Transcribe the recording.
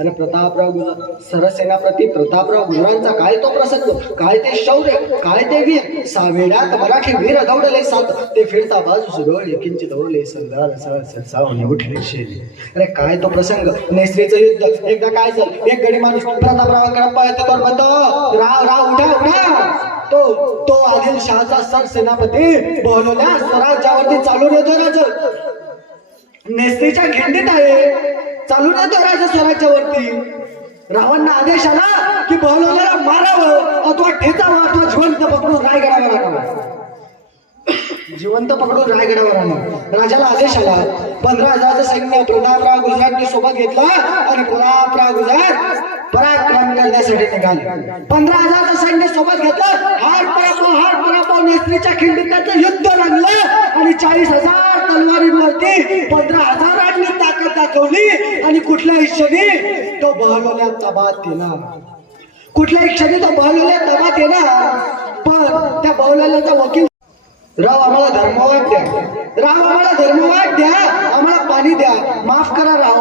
आणि प्रतापराव गुजर सरसेनापती प्रतापराव गुजरांचा काय तो प्रसंग, काय ते शौर्य, काय ते वीर. सावेड्यात मराठी वीर दौडले सात, ते फिरता बाजू सुडोळ एकींची दौडले सरदार सरसावणे उठले शेरी. अरे काय तो प्रसंग, नेसरीचं युद्ध. एकदा काय झालं, एक गडी माणूस प्रतापरावांकडे पळतो तर म्हणतो, राव राव उठा उठा. तो आदिलशहाचा सरसेनापती बहलोल्या स्वराज्यावरती चालून येतो राज. नेसरीच्या खिंडीत आहे, चालून येतो राजा स्वराज्यावरती. रावांना आदेश आला की बहलोल्याला मारावं अथवा ठेचावं अथवा जिवंत पकडून रायगडावर आणावं. जिवंत पकडून रायगडावर आणावं. राजाला आदेश आला. 15,000 सैन्य प्रतापराव गुजरातने सोबत घेतला आणि प्रतापराव गुजरात पराक्रम करण्यासाठी निघाले. 15,000 सैन्य सोबत घेतलं. हार पराभव नेसरीच्या खिंडीत त्याचं युद्ध रंगलं आणि 40,000 तलवारींवरती 15,000 ताकद दाखवली आणि कुठल्याही क्षणी तो बहलोल्या ताब्यात केला. कुठल्याही क्षणी तो बहलोल्या ताब्यात येणार. पण त्या बहलोल्याचा वकील, राव आम्हाला धर्मवाद द्या, राव आम्हाला धर्मवाद द्या, आम्हाला पाणी द्या, माफ करा राव.